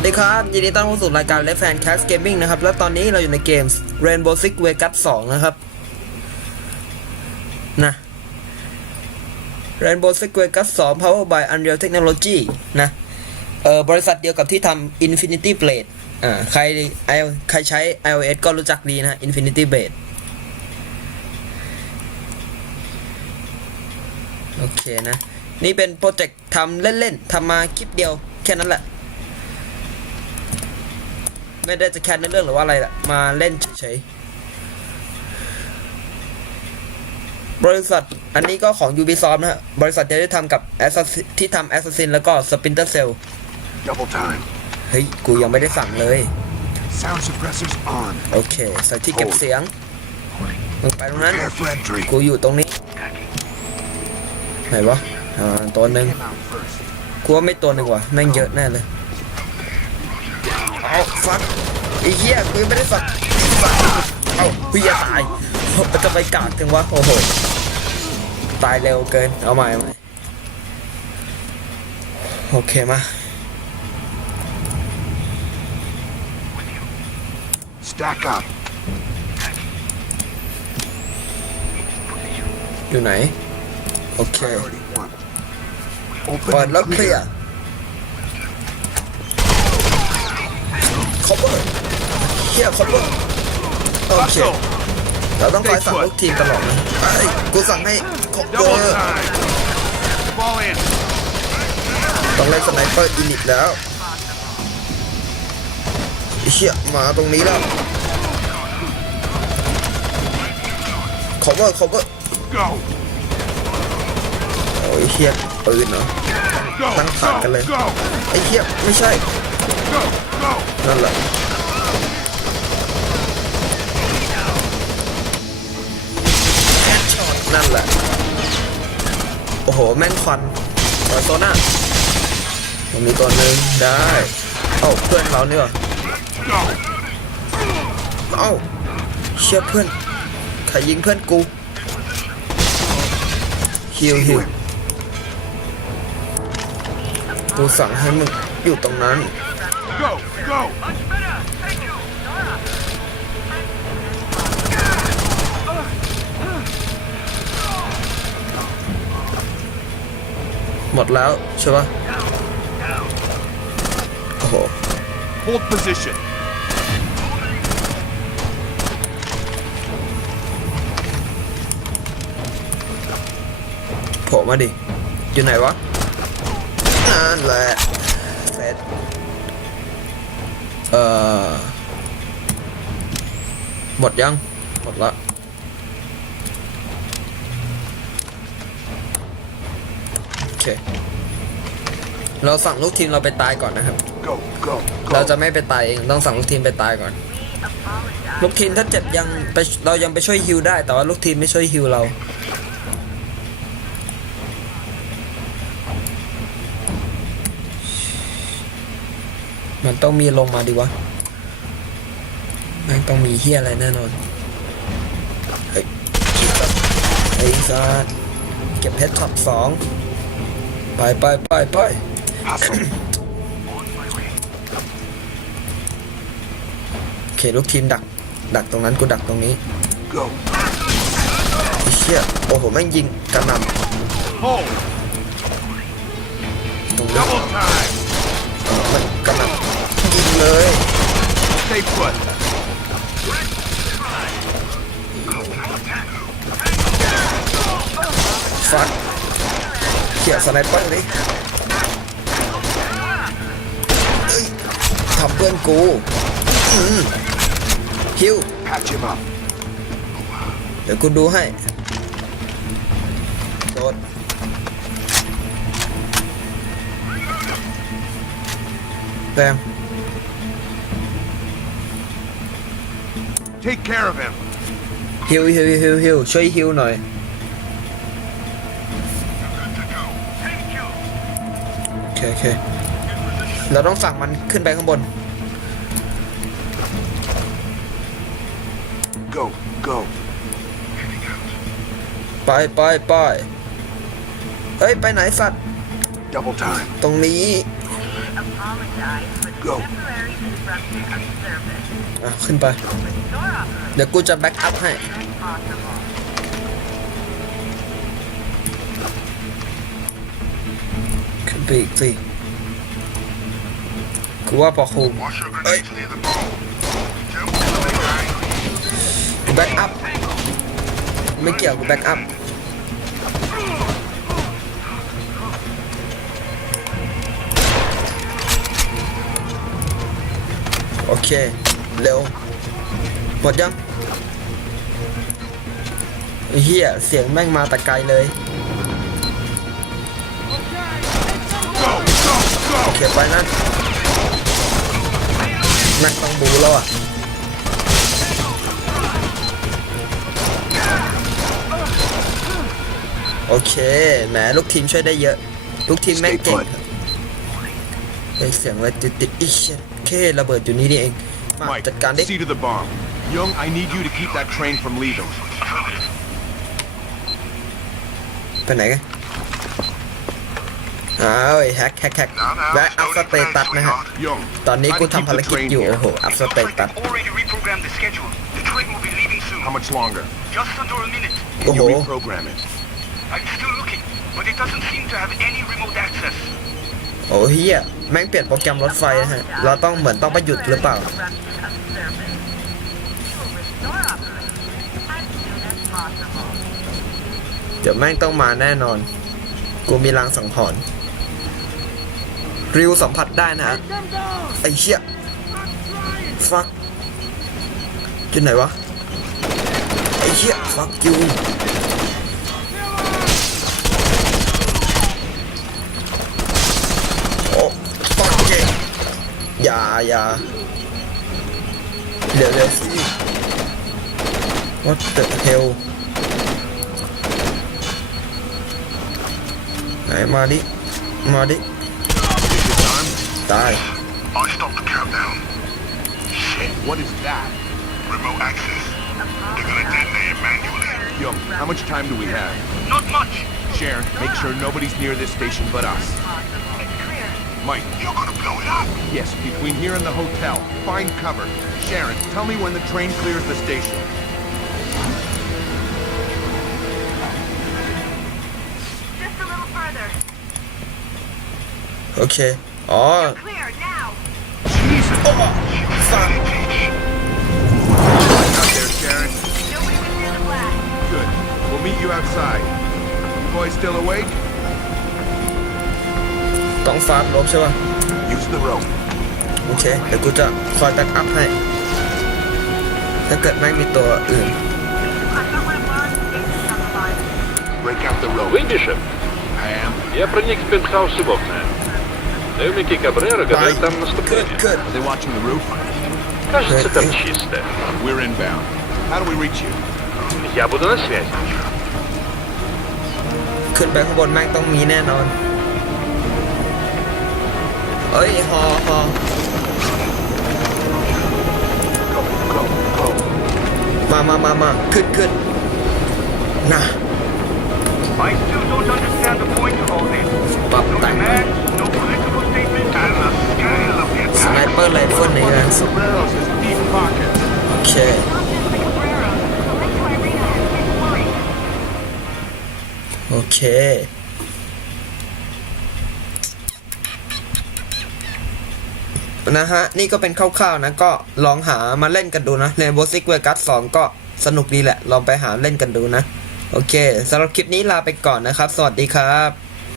วัสดีครับ ยินดีต้อนรับสู่รายการ Left Fan Cast Gaming นะครับ แล้วตอนนี้เราอยู่ในเกม Rainbow Six Vegas 2 นะครับ นะ Rainbow Six Vegas 2 Power by Unreal Technology นะ เออบริษัทเดียวกับที่ทำ Infinity Blade อ่า ใครไอใครใช้ iOS ก็รู้จักดีนะ Infinity Blade โอเคนะ นี่เป็นโปรเจกต์ทำเล่น ๆทำมาคลิปเดียวแค่นั้นแหละ ไม่ได้จะแคนในเรื่องหรือว่าอะไรล่ะมาเล่นเฉยๆบริษัทอันนี้ก็ของ Ubisoft นะฮะ บริษัทเดียวที่ทำกับ Assassin ที่ทำ Assassin แล้วก็ Splinter Cell Double time. เฮ้ย กูยังไม่ได้สั่งเลย Sound suppressors on. โอเค ใส่ที่เก็บเสียงมึงไปตรงนั้น Prepare for entry. กูอยู่ตรงนี้ ไหนวะ อ่า ตัวหนึ่ง Him out first. กูว่าไม่ตัวหนึ่งว่ะ แม่งเยอะแน่เลย เอาฟักไอ้เหี้ยกูยังไม่ได้สักสักเอาเฮียตายมันจะไปกากจังวะโอ้โหตายเร็วเกินเอาใหม่เอาใหม่โอเคมา Stack up. อยู่ไหน โอเค Priority one. Open เปิด and แล้วเคลีย clear. ร์ cover เฮีย cover โอเคเราต้องคอยสั่งลูกทีมตลอดนะไอ้ยกูสั่งให้ Double cover time. Fall in. ต้องเล่นสไนเปอร์อินิตแล้วไอ้เชี่ยมาตรงนี้แล้ว cover cover Go. โอ้ยเชี่ยปืนเหรอ Go. Tăng phạt cái Go. lên. Go. ไอ้เชี่ยไม่ใช่ Go. Go. นั่นแหละนั่นแหละ โอ้โห แม่งควันต่อโซน่าตรงนี้ตัวหนึ่งได้ เอ้าเพื่อนเราเนี่ยเอ้าเชื่อเพื่อนใครยิงเพื่อนกูฮิวฮิวกูสั่งให้มึงอยู่ตรงนั้น Go. Go. หมดแล้วใช่ปะโอ้โห Hold position. โผล่มาดิ อยู่ไหนวะนั่นแหละเสร็จ เอ่อหมดยัง หมดละโอเค เราสั่งลูกทีมเราไปตายก่อนนะครับ Go. Go. เรา Go. จะไม่ไปตายเอง ต้องสั่งลูกทีมไปตายก่อน ลูกทีมถ้าเจ็บยังไปเรายังไปช่วยฮิวได้ แต่ว่าลูกทีมไม่ช่วยฮิวเรา มันต้องมีลงมาดิวะมันต้องมีเฮียอะไรแน่นอน เฮ้ยไอ้ซาดเก็บเพชรท็อปสองไปไปไปไป Hustle. โอเคลูกทีมดัก ดักตรงนั้นกูดักตรงนี้ Go. ไอ้เชี่ยโอ้โหแม่งยิงกระหน่ Hold. ำตรงนี้ Double time. มันกระหน่ำยิง เลย Stay put. ฟัดเขี่ยสไนเปอร์เลยเอ้ยทำเพื่อนกูอืมฮิว Patch him up. เดี๋ยวกูดูให้ โดดแต้ม Take care of him. ฮิวฮิวฮิวฮิวช่วยฮิวหน่อยโอเคโอเคเราต้องสั่งมันขึ้นไปข้างบน Go. Go. ไปไปไปเฮ้ย ไปไหนสัตว์ Double time. ตรงนี้ Go. อะ ขึ้นไป เดี๋ยวกูจะแบ็กอัพให้ ขึ้นไปอีกสิกูว่าพอคง Wash your Hey. grenades near the bomb. Don't kill the guy. กูแบ็กอัพ ไม่เกี่ยวกูแบ็กอัพ โอเค เร็วหมดยังเฮียเสียงแม่งมาแต่ไกลเลย โอเค ไปนะนักต้องบูแล้วอะโอเค แหมลูกทีมช่วยได้เยอะ ลูกทีมแม่งเก่งเฮ้ยเสียงอะไรติดติดอีเชี่ย เคระเบิดอยู่นี่นี่เอง มา Mike, จัดการดิ see to the bomb. Young, I need you to keep that train from leaving. ไปไหนกันอ้าวไอ้แฮกแฮกแฮกแวะอัพสเตตัสนะฮะ Young, ตอนนี้ try กู to keep ทำภาร the กิจ train อยู่ here. โอ้โห อัพสเต Looks like ตัส they've already reprogrammed the schedule. The train will be leaving soon. How much longer? Just under a minute. Can you Oh. reprogram it? I'm still looking, but it doesn't seem to have any remote access. โอ้เฮียแม่งเปลี่ยนโปรแกรมรถไฟนะฮะ เราต้องเหมือนต้องไปหยุดหรือเปล่า เดี๋ยวแม่งต้องมาแน่นอน กูมีลางสังหรณ์ริวสัมผัสได้นะฮะ ไอ้เชี่ยฟักอยู่ไหนวะ ไอ้เชี่ยฟักยู อย่าอย่าเดี๋ยวเดี๋ยวสิ What the hell ไหนมาดิ มาดิ Is it ตาย I stopped the countdown. Shit, what is that? Remote access. They're gonna detonate it manually. Young, how much time do we have? Not much. Sharon, make sure nobody's near this station but us. Mike. You're gonna blow it up? Yes, between here and the hotel. Find cover. Sharon, tell me when the train clears the station. Just a little further. Okay. Oh. You're ah. clear now. Jesus. Oh, fuck. Out there, Sharon. Nobody was near the blast. Good. We'll meet you outside. You boys still awake? ต้องฟาร์มลบใช่ป่ะ Use the rope. โอเค เดี๋ยวกูจะคอยแบ็กอัพให้ ถ้าเกิดแม่งมีตัวอื่น I got one of Lauren's stations on the line. Break out the rope. Вы, Бишоп? I am. Я проник в пентхаусы в окна. Наемники Кабрера готовят там Good, наступление. good. Are they watching the roof? Кажется, там чисто. We're inbound. How do we reach you? Я буду на связи. ขึ้นไปข้างบนแม่งต้องมีแน่นอน เอ้ยพอพอมามามามาขึ้นขึ้นนะปับแต่งสไนเปอร์ไรเฟิลในงานศพโอเคโอเค นะฮะ นี่ก็เป็นคร่าวๆนะ ก็ลองหามาเล่นกันดูนะ Rainbow Six Vegas 2 ก็สนุกดีแหละ ลองไปหาเล่นกันดูนะ โอเคสำหรับคลิปนี้ลาไปก่อนนะครับ สวัสดีครับ